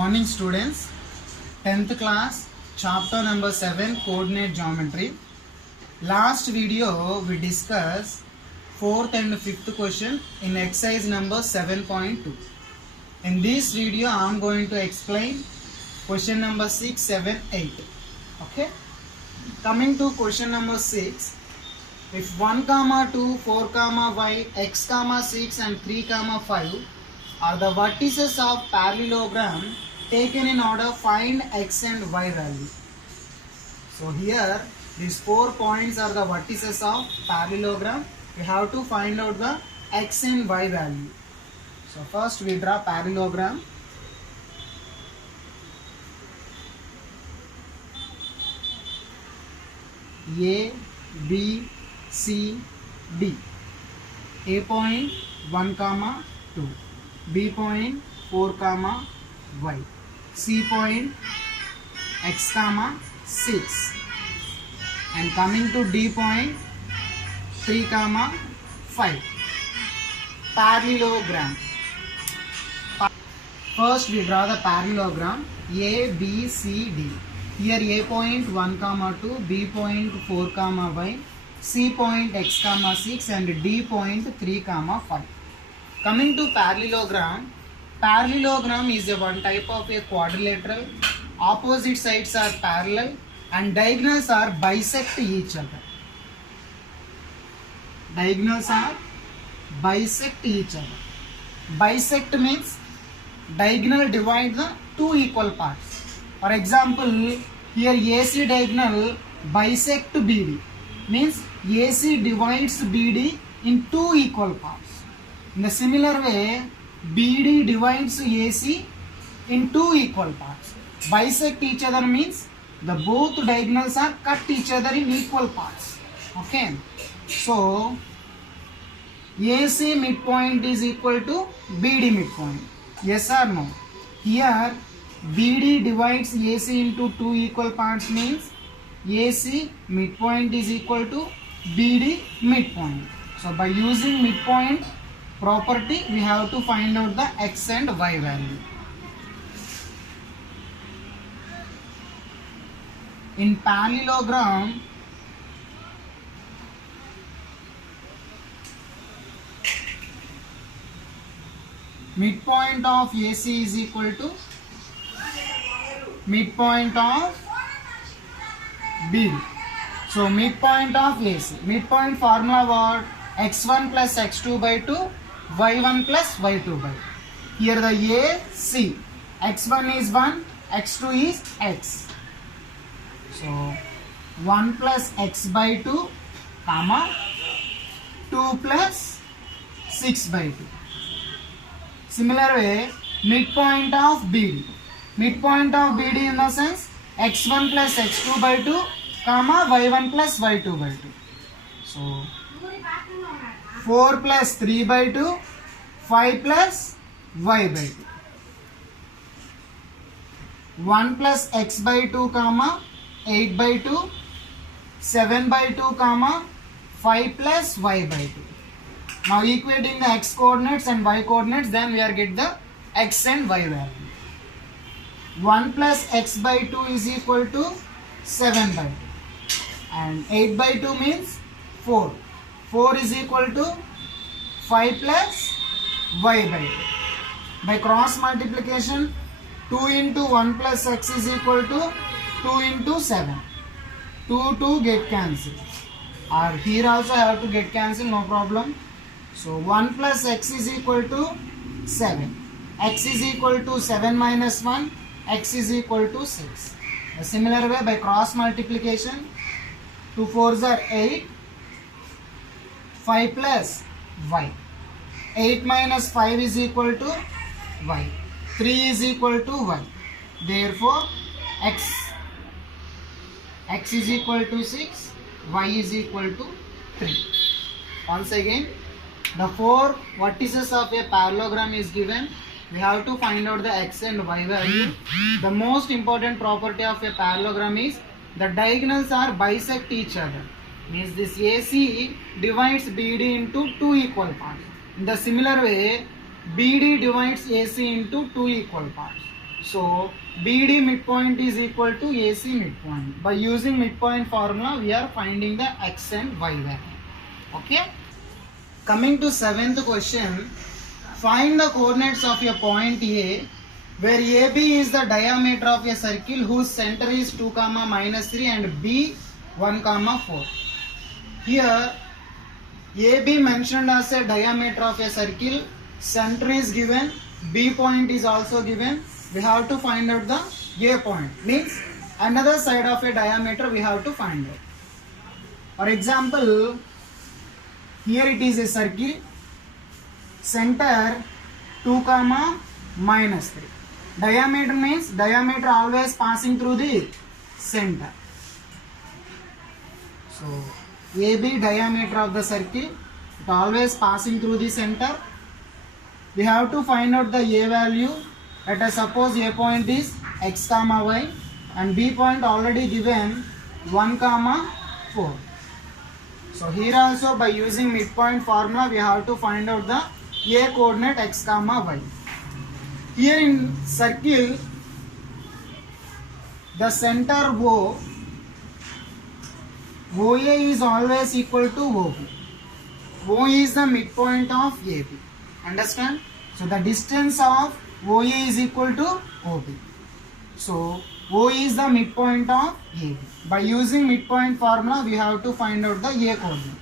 morning students. 10th class chapter number 7 coordinate geometry. Last video we discussed 4th and 5th question in exercise number 7.2. In this video I am going to explain question number 6, 7, 8. Okay. Coming to question number 6. If 1, 2, 4, y, x, 6 and 3, 5 are the vertices of parallelogram taken in order, find x and y value. So here these 4 points are the vertices of parallelogram. We have to find out the x and y value. So first we draw parallelogram. A, B, C, D. A point 1, 2. B point 4, y. C point x, 6. And coming to D point 3, 5. Parallelogram. First we draw the parallelogram A, B, C, D. Here A point 1, 2, B point 4, y, C point x, 6 and D point 3, 5. Coming to parallelogram, parallelogram is a one type of a quadrilateral. Opposite sides are parallel and diagonals are bisect each other. Diagonals are bisect each other. Bisect means diagonal divide the two equal parts. For example, here AC diagonal bisect BD means AC divides BD in two equal parts. In the similar way, BD divides AC in two equal parts. Bisect each other means the both diagonals are cut each other in equal parts. Okay. So AC midpoint is equal to BD midpoint. Yes or no? Here BD divides AC into two equal parts means AC midpoint is equal to BD midpoint. So by using midpoint property we have to find out the x and y value. In parallelogram, midpoint of AC is equal to midpoint of BD. So midpoint of AC. Midpoint formula what? x1 plus x2 by 2, y1 plus y2 by 2. Here the A, C. x1 is 1, x2 is x. So 1 plus x by 2, comma 2 plus 6 by 2. Similar way, midpoint of BD. Midpoint of BD in the sense x1 plus x2 by 2, comma y1 plus y2 by 2. So 4 plus 3 by 2, 5 plus y by 2. 1 plus x by 2, comma 8 by 2, 7 by 2, comma 5 plus y by 2. Now equating the x coordinates and y coordinates, then we are get the x and y value. 1 plus x by 2 is equal to 7 by 2. And 8 by 2 means 4. 4 is equal to 5 plus y by 2. By cross multiplication, 2 into 1 plus x is equal to 2 into 7. 2 get cancelled. Or here also I have to get cancelled, no problem. So 1 plus x is equal to 7. X is equal to 7 minus 1. X is equal to 6. A similar way by cross multiplication, 2 4s are 8. 5 plus y. 8 minus 5 is equal to y. 3 is equal to y. Therefore, x is equal to 6, y is equal to 3. Once again, the 4 vertices of a parallelogram is given. We have to find out the x and y value. The most important property of a parallelogram is the diagonals are bisect each other. Means this AC divides BD into two equal parts. In the similar way, BD divides AC into two equal parts. So BD midpoint is equal to AC midpoint. By using midpoint formula, we are finding the x and y value. Okay. Coming to 7th question, find the coordinates of a point A where AB is the diameter of a circle whose center is 2, -3 and B 1, 4. Here AB mentioned as a diameter of a circle, center is given, B point is also given. We have to find out the A point, means another side of a diameter we have to find out. For example, here it is a circle, center 2, -3. Diameter means diameter always passing through the center. So AB diameter of the circle, it always passing through the center. We have to find out the A value. Let us suppose A point is x, y and B point already given 1, 4. So here also by using midpoint formula we have to find out the A coordinate x, y. Here in circle, the center OA is always equal to OB. O is the midpoint of AB. Understand? So the distance of OA is equal to OB. So O is the midpoint of AB. By using midpoint formula, we have to find out the A coordinate.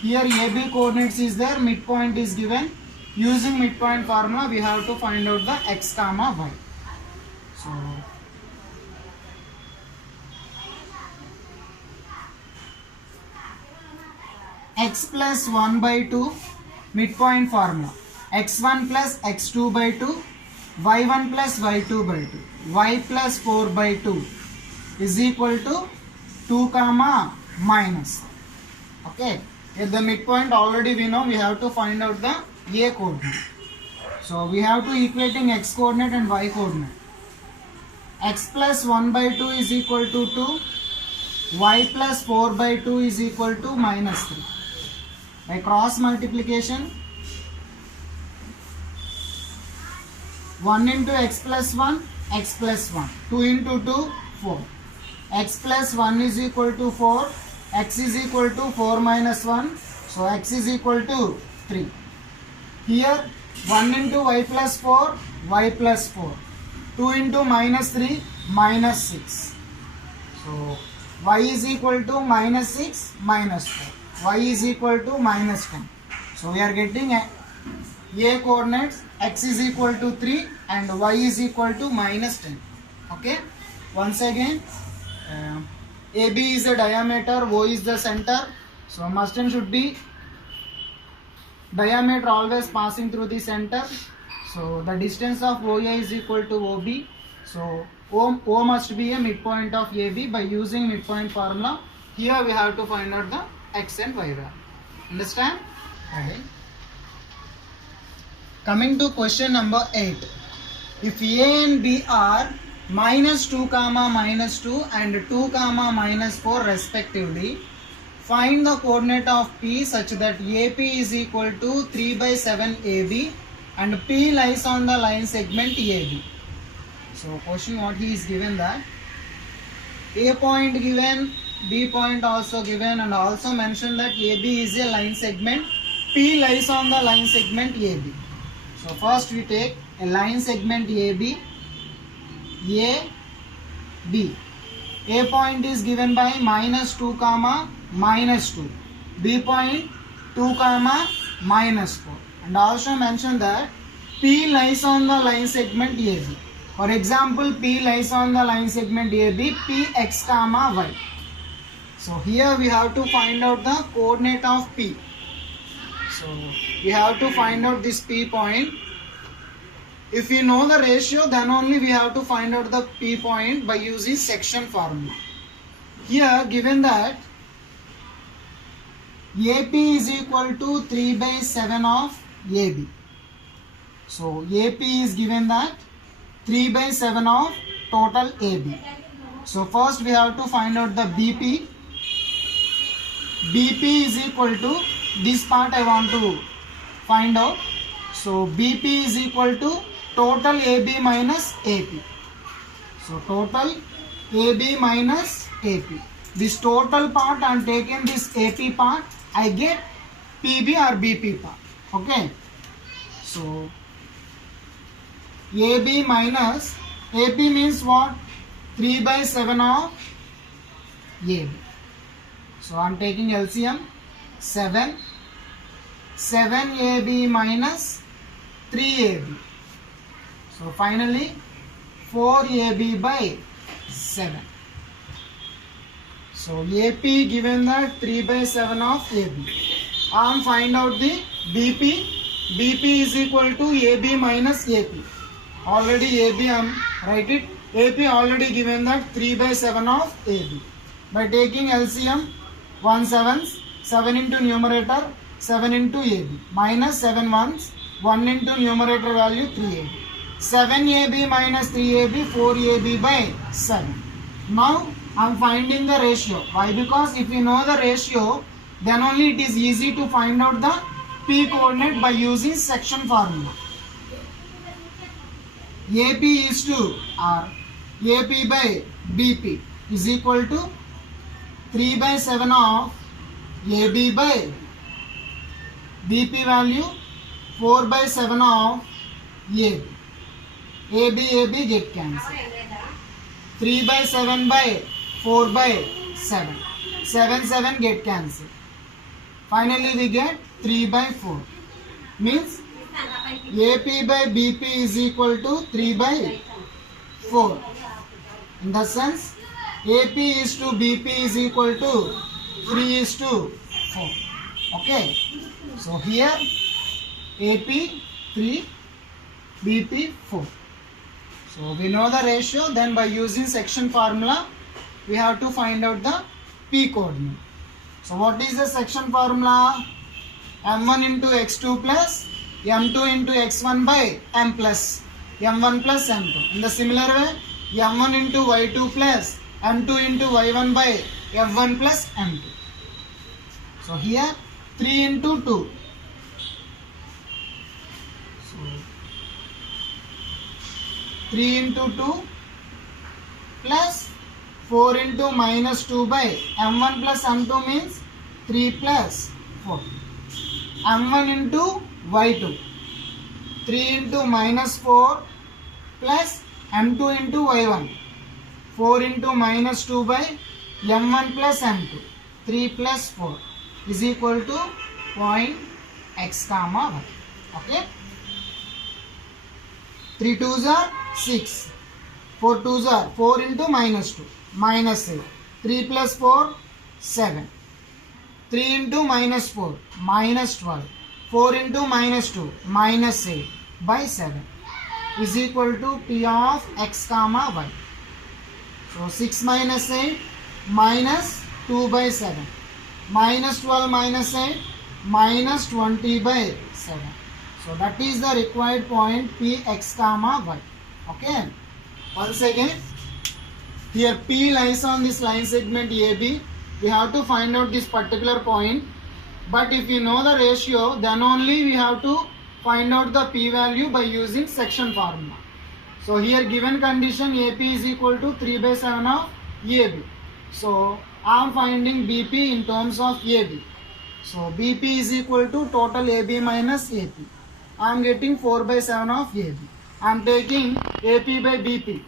Here AB coordinates is there, midpoint is given. Using midpoint formula, we have to find out the x, y. So x plus 1 by 2, midpoint formula. x1 plus x2 by 2, y1 plus y2 by 2, y plus 4 by 2 is equal to 2, minus. Okay. If the midpoint already we know, we have to find out the A coordinate. So we have to equating x coordinate and y coordinate. X plus 1 by 2 is equal to 2, y plus 4 by 2 is equal to -3. By cross multiplication, 1 into x plus 1, x plus 1, 2 into 2, 4. X plus 1 is equal to 4, x is equal to 4 minus 1, so x is equal to 3. Here 1 into y plus 4, y plus 4. 2 into -3, -6. So y is equal to -6, -4. Y is equal to -10. So we are getting A coordinates, x is equal to 3 and y is equal to -10. Okay. Once again, AB is the diameter, O is the center. So must and should be diameter always passing through the center. So the distance of OA is equal to OB. So O must be a midpoint of AB. By using midpoint formula, here we have to find out the x and y value. Understand? Okay. Coming to question number 8. If A and B are -2, -2 and 2, -4 respectively, find the coordinate of P such that AP is equal to 3 by 7 AB and P lies on the line segment AB. So question what he is given that A point given, B point also given, and also mentioned that AB is a line segment, P lies on the line segment AB. So first we take a line segment AB, B. A point is given by -2, -2. B point 2, -4. And also mentioned that P lies on the line segment AB. For example, P lies on the line segment AB, Px, y. So here we have to find out the coordinate of P. So we have to find out this P point. If we know the ratio, then only we have to find out the P point by using section formula. Here given that AP is equal to 3 by 7 of AB. So AP is given that 3 by 7 of total AB. So first we have to find out the BP. BP is equal to, this part I want to find out. So BP is equal to total AB minus AP. So total AB minus AP. This total part I am taking this AP part, I get PB or BP part. Okay. So AB minus AP means what? 3 by 7 of AB. So I am taking LCM 7. 7AB minus 3AB. So finally 4AB by 7. So AP given that 3 by 7 of AB. I am find out the BP. BP is equal to AB minus AP. Already AB I am write it. AP already given that 3 by 7 of AB. By taking LCM 1 7s, 7 into numerator, 7 into AB. Minus 7 ones, 1 into numerator value 3AB. 7AB minus 3AB, 4AB by 7. Now I am finding the ratio. Why? Because if you know the ratio, then only it is easy to find out the P coordinate by using section formula. AP is to or AP by BP is equal to 3 by 7 of AB by BP value 4 by 7 of AB. AB get cancelled. 3 by 7 by 4 by 7. 7 get cancelled. Finally we get 3 by 4. Means AP by BP is equal to 3 by 4. In the sense AP is to BP is equal to 3 is to 4. Okay. So here AP 3, BP 4. So we know the ratio, then by using section formula we have to find out the P coordinate. So what is the section formula? M1 into x2 plus M2 into x1 by M plus M1 plus M2. In the similar way, M1 into y2 plus M2 into y1 by F1 plus M2. So here 3 into 2. So 3 into 2 plus 4 into minus 2 by M1 plus M2 means 3 plus 4. M1 into y2. 3 into minus 4 plus M2 into y1. 4 into minus 2 by M1 plus M2. 3 plus 4 is equal to point x comma y. Okay. 3 2s are 6. 4 2s are 4 into minus 2. Minus 8. 3 plus 4 7. 3 into minus 4 minus 12. 4 into minus 2 minus 8 by 7 is equal to P of x comma y. So 6 minus 8 minus 2 by 7 minus 12 minus 8 minus 20 by 7. So that is the required point P x comma y. Okay. Once again, here P lies on this line segment AB. We have to find out this particular point. But if you know the ratio, then only we have to find out the P value by using section formula. So here given condition AP is equal to 3 by 7 of AB. So I am finding BP in terms of AB. So BP is equal to total AB minus AP. I am getting 4 by 7 of AB. I am taking AP by BP.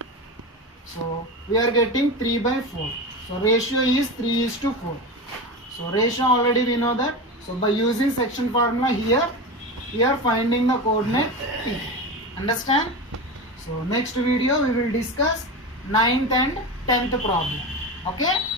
So we are getting 3 by 4. So ratio is 3 is to 4. So ratio already we know that. So by using section formula here, we are finding the coordinate P. Understand? So next video we will discuss 9th and 10th problem. Okay.